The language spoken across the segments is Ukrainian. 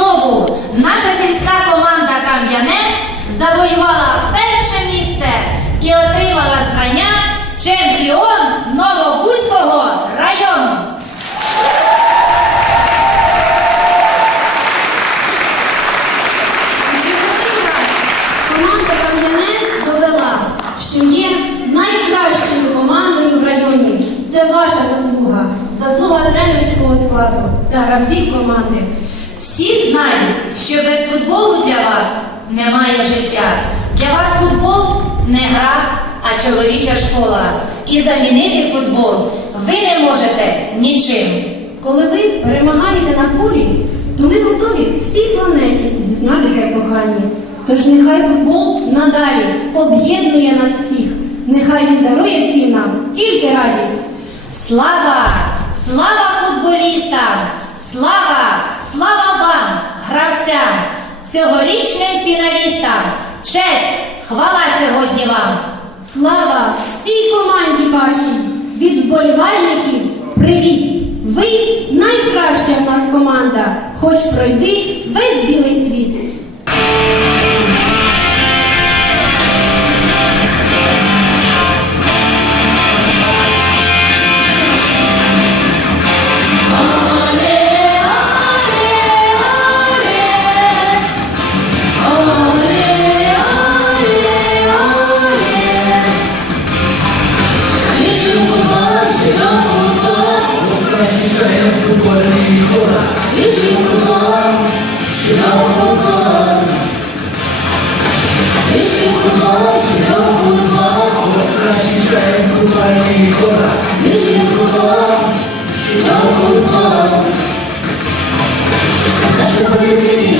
знову наша сільська команда Кам'яне завоювала перше місце і отримала звання чемпіон Новобузького району. Команда Кам'яне довела, що є найкращою командою в районі. Це ваша заслуга, заслуга тренерського складу та гравців команди. Всі знають, що без футболу для вас немає життя. Для вас футбол не гра, а чоловіча школа. І замінити футбол ви не можете нічим. Коли ви перемагаєте на полі, то ми готові всій планеті зізнатися в коханні. Тож нехай футбол надалі об'єднує нас всіх. Нехай він дарує всім нам тільки радість. Слава! Слава футболістам! Слава! Слава вам, гравцям! Цьогорічним фіналістам! Честь! Хвала сьогодні вам! Слава всій команді вашій! Від вболівальників привіт! Ви найкраща в нас команда, хоч пройди весь білий світ. 祖国的旅客，你是祖国，是要祖国，你是祖国，是要祖国，我是那西山祖国的旅客，你是祖国，是要祖国，那是我的天地。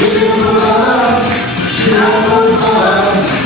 Yüzüm kulağım, şınav kulağım